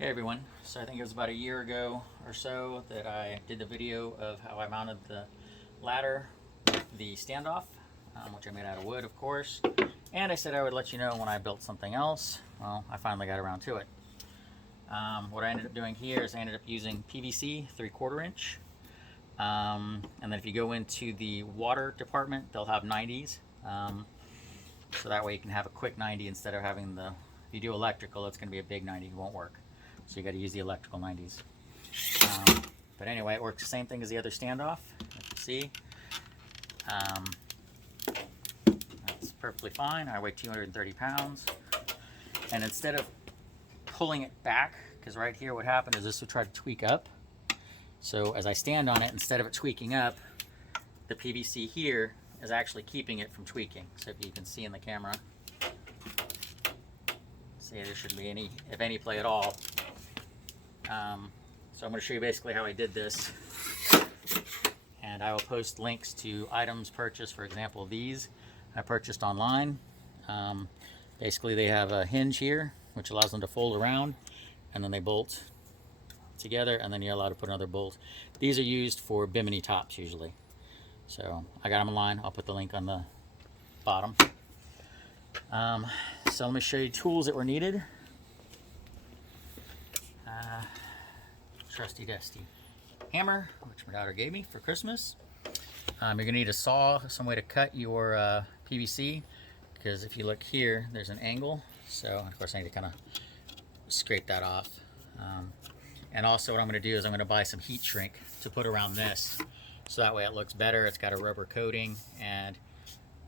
Hey everyone, so I think it was about a year ago or so that I did the video of how I mounted the ladder with the standoff, which I made out of wood of course, and I said I would let you know when I built something else. Well, I finally got around to it. What I ended up doing here is I ended up using PVC 3/4 inch, and then if you go into the water department they'll have 90s, so that way you can have a quick 90 instead of having the, if you do electrical it's going to be a big 90, it won't work. So you got to use the electrical 90s. But anyway, it works the same thing as the other standoff. You can see. That's perfectly fine. I weigh 230 pounds. And instead of pulling it back, because right here what happened is this would try to tweak up. So as I stand on it, instead of it tweaking up, the PVC here is actually keeping it from tweaking. So if you can see in the camera, see there shouldn't be any, if any, play at all. So I'm going to show you basically how I did this, and I will post links to items purchased. For example, these I purchased online. Basically they have a hinge here which allows them to fold around, and then they bolt together, and then you're allowed to put another bolt. These are used for bimini tops usually. So I got them online. I'll put the link on the bottom. So let me show you tools that were needed. Trusty dusty hammer, which my daughter gave me for Christmas. You're gonna need a saw, some way to cut your PVC, because if you look here there's an angle, so of course I need to kind of scrape that off. And also what I'm going to do is I'm going to buy some heat shrink to put around this, so that way it looks better. It's got a rubber coating, and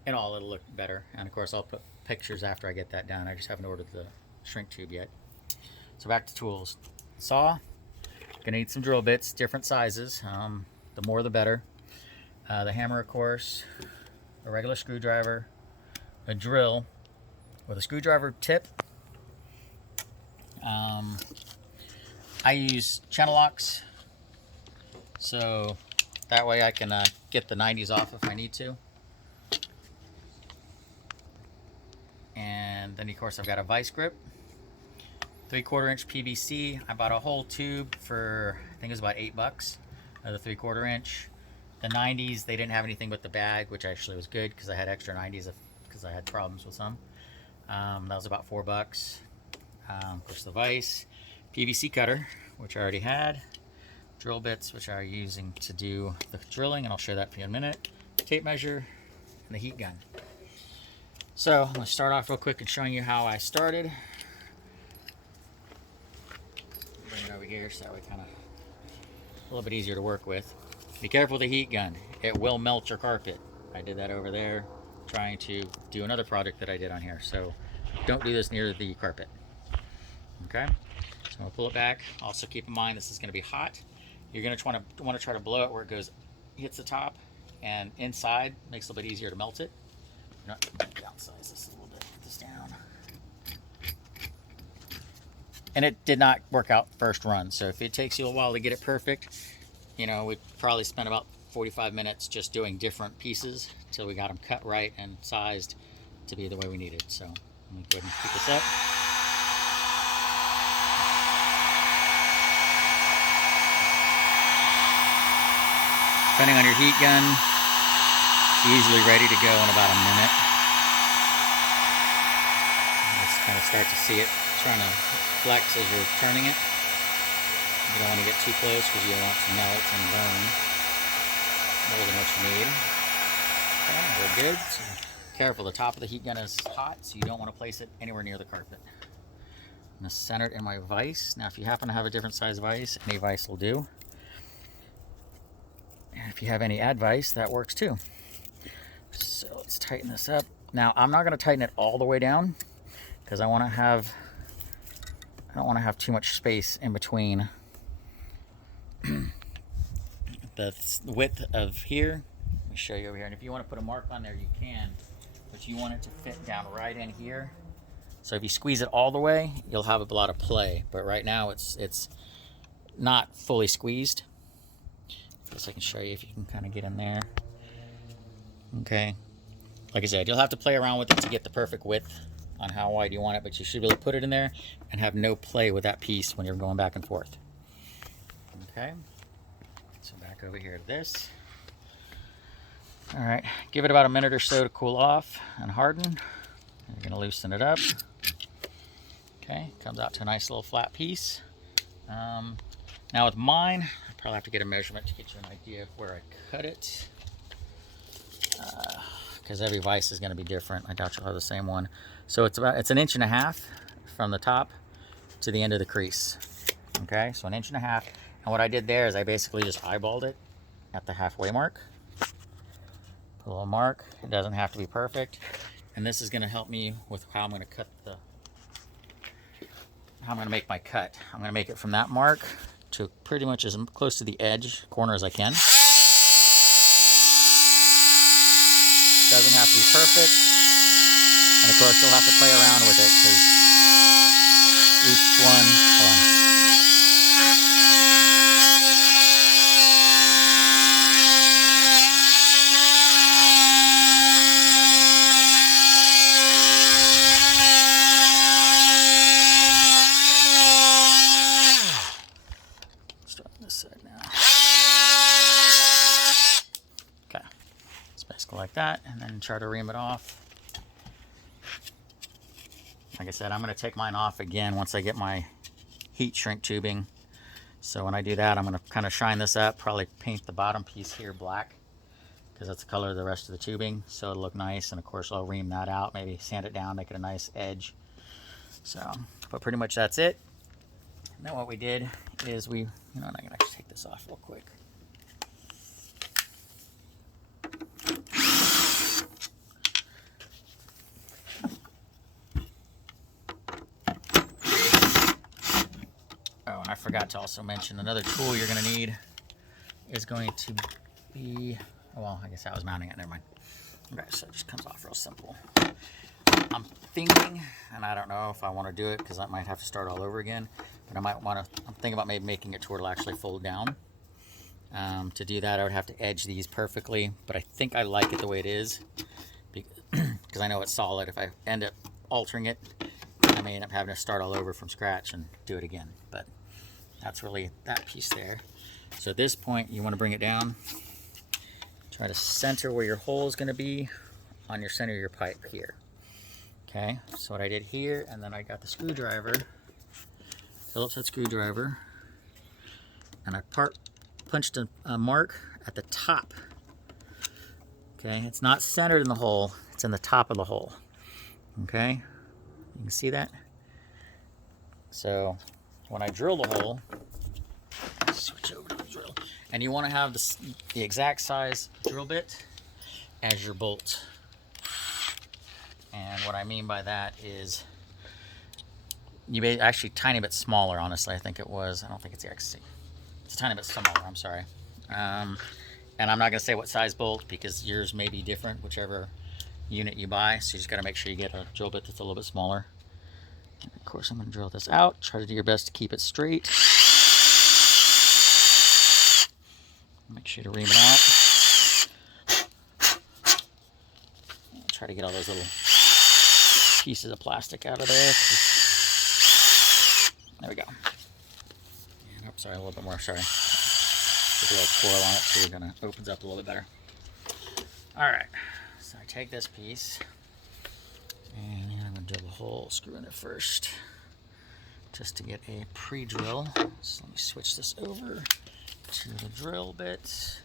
in all it'll look better. And of course I'll put pictures after I get that done. I just haven't ordered the shrink tube yet. So back to tools. Saw. Gonna need some drill bits, different sizes. The more the better. The hammer, of course, a regular screwdriver, a drill with a screwdriver tip. I use channel locks, so that way I can get the 90s off if I need to. And then of course I've got a vice grip. 3/4 inch PVC. I bought a whole tube for, I think it was about $8, the 3/4 inch. The 90s, they didn't have anything but the bag, which actually was good because I had extra 90s because I had problems with some. That was about $4. Of course the vise, PVC cutter, which I already had, drill bits, which I'm using to do the drilling, and I'll show that for you in a minute, tape measure, and the heat gun. So I'm going to start off real quick and showing you how I started. Bring it over here so that way kind of a little bit easier to work with. Be careful with the heat gun. It will melt your carpet. I did that over there trying to do another project that I did on here. So don't do this near the carpet. Okay? So I'm going to pull it back. Also keep in mind this is going to be hot. You're going to want to try to blow it where it goes, hits the top, and inside makes it a little bit easier to melt it. You know, downsize this a little bit, put this down. And it did not work out first run, so if it takes you a while to get it perfect, you know, we probably spent about 45 minutes just doing different pieces until we got them cut right and sized to be the way we needed. So let me go ahead and pick this up. Depending on your heat gun, it's usually ready to go in about a minute. Just kind of start to see it trying to flex as you're turning it. You don't want to get too close because you don't want it to melt and burn more than what you need. Okay, we're good. So careful, the top of the heat gun is hot, so you don't want to place it anywhere near the carpet. I'm going to center it in my vise. Now if you happen to have a different size vise, any vise will do. And if you have any advice, that works too. So let's tighten this up. Now I'm not going to tighten it all the way down because I don't want to have too much space in between the width of here. Let me show you over here. And if you want to put a mark on there, you can, but you want it to fit down right in here. So if you squeeze it all the way, you'll have a lot of play. But right now it's not fully squeezed. Guess I can show you if you can kind of get in there. Okay. Like I said, you'll have to play around with it to get the perfect width on how wide you want it, but you should be able to put it in there and have no play with that piece when you're going back and forth. Okay, so back over here to this. All right, give it about a minute or so to cool off and harden. You're gonna loosen it up. Okay, comes out to a nice little flat piece. Now with mine, I probably have to get a measurement to get you an idea of where I cut it. Because every vise is going to be different. I doubt you'll have the same one. So it's 1.5 inches from the top to the end of the crease. Okay, so 1.5 inches. And what I did there is I basically just eyeballed it at the halfway mark. Put a little mark. It doesn't have to be perfect. And this is going to help me with how I'm going to cut how I'm going to make my cut. I'm going to make it from that mark to pretty much as close to the edge corner as I can. Doesn't have to be perfect. And of course, you'll have to play around with it because each one, hold on. Start on this side now. Okay. It's basically like that, and then try to ream it off. Like I said, I'm going to take mine off again once I get my heat shrink tubing. So when I do that, I'm going to kind of shine this up, probably paint the bottom piece here black because that's the color of the rest of the tubing, so it'll look nice. And of course I'll ream that out, maybe sand it down, make it a nice edge. So, but pretty much that's it. And then what we did is I'm going to actually take this off real quick. Oh, and I forgot to also mention another tool you're going to need is going to be, well, I guess I was mounting it, never mind. Okay, so it just comes off real simple. I'm thinking, and I don't know if I want to do it because I might have to start all over again, but I'm thinking about maybe making it to where it'll actually fold down. To do that, I would have to edge these perfectly, but I think I like it the way it is because I know it's solid. If I end up altering it, I may end up having to start all over from scratch and do it again, but that's really that piece there. So at this point, you want to bring it down, try to center where your hole is going to be on your center of your pipe here. Okay, so what I did here, and then I got the screwdriver, Phillips head screwdriver, and I punched a mark at the top. Okay, it's not centered in the hole, it's in the top of the hole. Okay, you can see that? So when I drill the hole, switch over to the drill, and you want to have the exact size drill bit as your bolt. And what I mean by that is actually tiny bit smaller, honestly. I think it was, I don't think it's the XC. It's a tiny bit smaller, I'm sorry. And I'm not going to say what size bolt because yours may be different, whichever unit you buy. So you just got to make sure you get a drill bit that's a little bit smaller. And of course, I'm going to drill this out. Try to do your best to keep it straight. Make sure to ream it out. Try to get all those little pieces of plastic out of there. There we go. And, oops, sorry, a little bit more, sorry. Put a little coil on it so it kind of opens up a little bit better. Alright, so I take this piece and I'm going to drill the hole, screw in it first, just to get a pre-drill. So let me switch this over to the drill bit,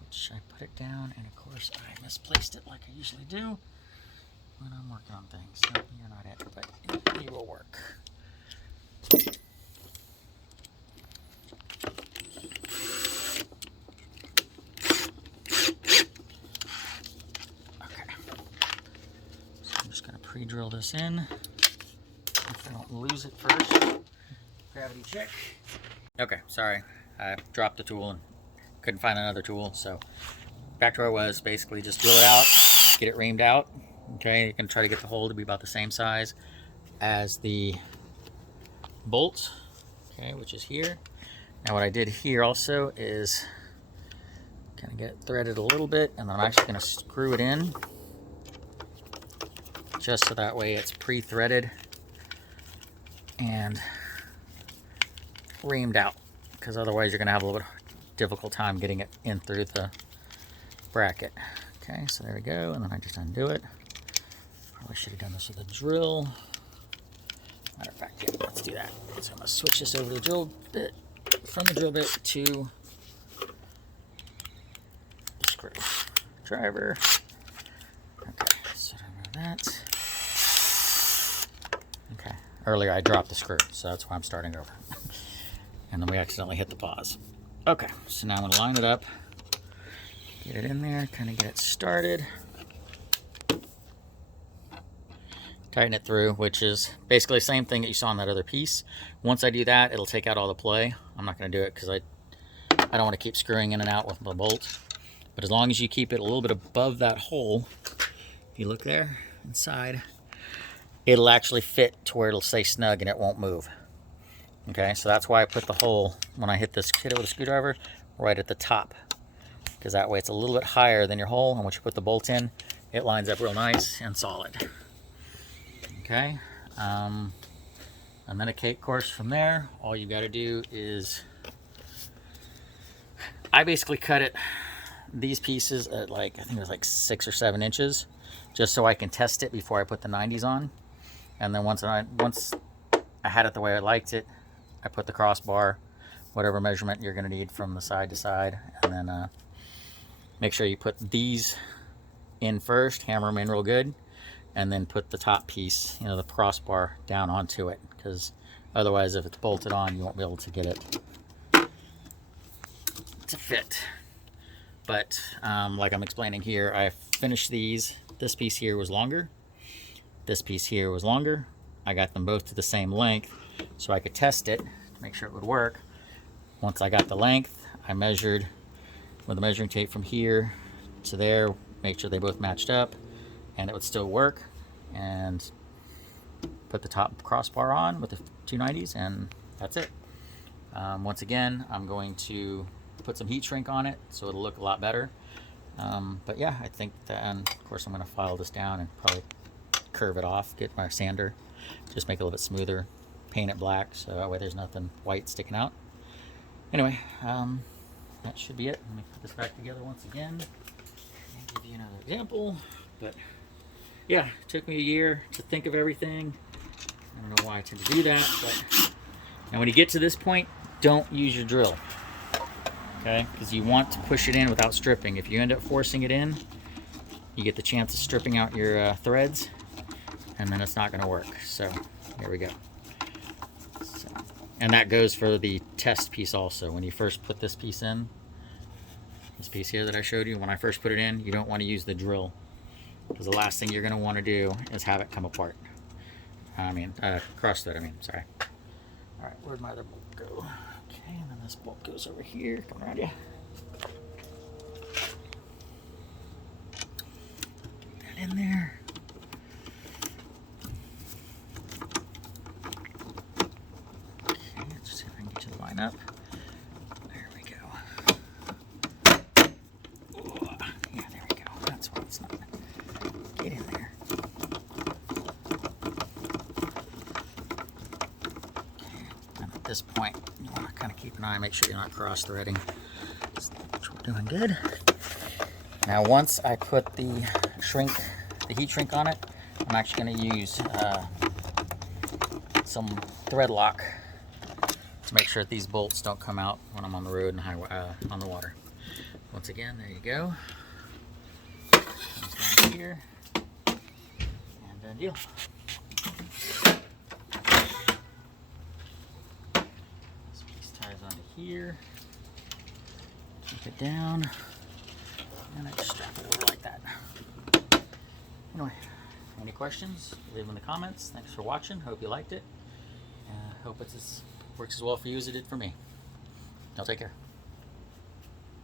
which I put it down, and of course I misplaced it like I usually do when I'm working on things. No, you're not it, but it will work. Okay. So I'm just going to pre-drill this in. If I don't lose it first. Gravity check. Okay, sorry. I dropped the tool and couldn't find another tool, so back to where I was. Basically just drill it out, get it reamed out. Okay, you can try to get the hole to be about the same size as the bolt, okay, which is here. Now what I did here also is kind of get it threaded a little bit, and then I'm actually going to screw it in just so that way it's pre-threaded and reamed out, because otherwise you're going to have a little bit difficult time getting it in through the bracket. Okay, so there we go, and then I just undo it. Probably should have done this with a drill. Matter of fact, yeah, let's do that. So I'm going to switch this over to the drill bit, from the drill bit to the screw driver. Okay, so remove that. Okay, earlier I dropped the screw, so that's why I'm starting over. And then we accidentally hit the pause. Okay, so now I'm going to line it up, get it in there, kind of get it started. Tighten it through, which is basically the same thing that you saw on that other piece. Once I do that, it'll take out all the play. I'm not going to do it because I don't want to keep screwing in and out with the bolt. But as long as you keep it a little bit above that hole, if you look there inside, it'll actually fit to where it'll stay snug and it won't move. Okay, so that's why I put the hole, when I hit it with a screwdriver, right at the top, because that way it's a little bit higher than your hole, and once you put the bolt in, it lines up real nice and solid. Okay, and then a cake course from there. All you got to do is, I basically cut it, these pieces at like, I think it was like 6 or 7 inches, just so I can test it before I put the 90s on. And then once I had it the way I liked it, I put the crossbar, whatever measurement you're going to need from the side to side, and then make sure you put these in first, hammer them in real good, and then put the top piece, the crossbar, down onto it, because otherwise if it's bolted on, you won't be able to get it to fit. But like I'm explaining here, I finished these. This piece here was longer. This piece here was longer. I got them both to the same length so I could test it to make sure it would work. Once I got the length, I measured with a measuring tape from here to there, make sure they both matched up and it would still work, and put the top crossbar on with the 290s, and that's it. Once again, I'm going to put some heat shrink on it so it'll look a lot better. But yeah, I think that, and of course I'm going to file this down and probably curve it off, get my sander, just make it a little bit smoother, paint it black so that way there's nothing white sticking out. Anyway, that should be it. Let me put this back together once again and give you another example. But yeah, it took me a year to think of everything. I don't know why I tend to do that, but and when you get to this point, don't use your drill, okay? Because you want to push it in without stripping. If you end up forcing it in, you get the chance of stripping out your threads, and then it's not going to work. So there we go. So, and that goes for the test piece also. When you first put this piece in, this piece here that I showed you, when I first put it in, you don't want to use the drill, because the last thing you're going to want to do is have it come apart. Cross thread, sorry. All right, where'd my other bolt go? Okay, and then this bolt goes over here. Come around you. Get that in there. Okay, let's see if I can get you to line up. There we go. Oh, yeah, there we go. That's why it's not. Get in there. At this point, you want to kind of keep an eye, make sure you're not cross-threading. We're doing good. Now, once I put the heat shrink on it, I'm actually going to use some thread lock to make sure that these bolts don't come out when I'm on the road and on the water. Once again, there you go. Comes down here, and done deal. Here, keep it down, and I just strap it over like that. Anyway, any questions, leave them in the comments. Thanks for watching. Hope you liked it. Hope it works as well for you as it did for me. Y'all take care.